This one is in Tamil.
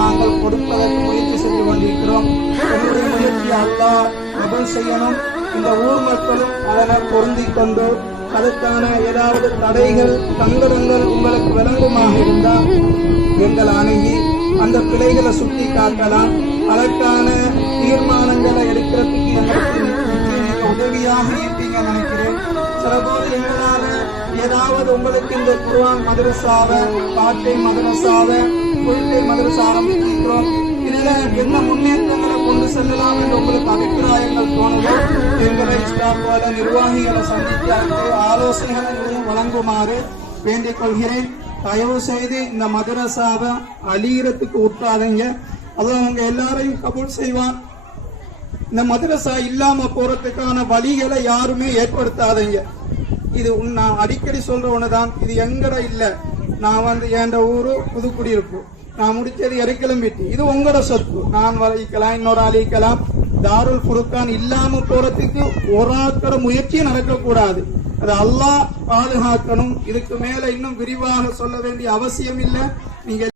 நாங்கள் கொடுப்பதற்கு முயற்சி செய்து கொண்டிருக்கிறோம். என்னுடைய முயற்சி அல்லாஹ் கபூல் செய்யணும். இந்த ஊர் மக்களும் அதனை பொருந்திக் கொண்டு அதுக்கான ஏதாவது தடைகள் சங்கடங்கள் உங்களுக்கு விளங்குமாக இருந்தால் எங்கள் அணுகி அந்த பிழைகளை சுட்டி காட்டலாம். அதற்கான தீர்மானங்களை எடுக்கிறதுக்கு எங்களுக்கு உதவியாக இருப்பீங்க நினைக்கிறேன். சில போது எங்களால ஏதாவது உங்களுக்கு இந்த குர்ஆன் மதரசாவை பாட்டை மதரசாவை கொள்கை மதரசா ஆரம்பிச்சிருக்கிறோம், இதுல என்ன முன்னேற்றங்களை கொண்டு செல்லலாம் என்று உங்களுக்கு அபிப்பிராயங்கள் தோணுதோ எங்களை ஸ்டாஃப் போல நிர்வாகிகளை சந்தித்து அதற்கு ஆலோசனைகளை வழங்குமாறு வேண்டிக் கொள்கிறேன். தயவு செய்து இந்த மதரசாவை அழிகிறதுக்கு விட்டாதீங்க. அதான் அவங்க எல்லாரையும் கபூல் செய்வான். இந்த மதரசா இல்லாம போறதுக்கான வழிகளை யாருமே ஏற்படுத்தாதீங்க. இது நான் அடிக்கடி சொல்ற ஒண்ணுதான். இது எங்கட இல்ல. நான் என் ஊரு புதுக்குடியிருப்பு, நான் முடிச்சது எரிக்கலும் வீட்டு. இது உங்களோட சொத்து. நான் வலிக்கலாம், இன்னொரு அழிக்கலாம். தாருல் ஃபுர்கான் இல்லாம போறதுக்கு ஒரு ஆக்கட முயற்சியும் நடக்கக்கூடாது. அது அல்லாஹ் பாதுகாக்கணும். இதுக்கு மேல இன்னும் விரிவாக சொல்ல வேண்டிய அவசியம் இல்லை. நீங்க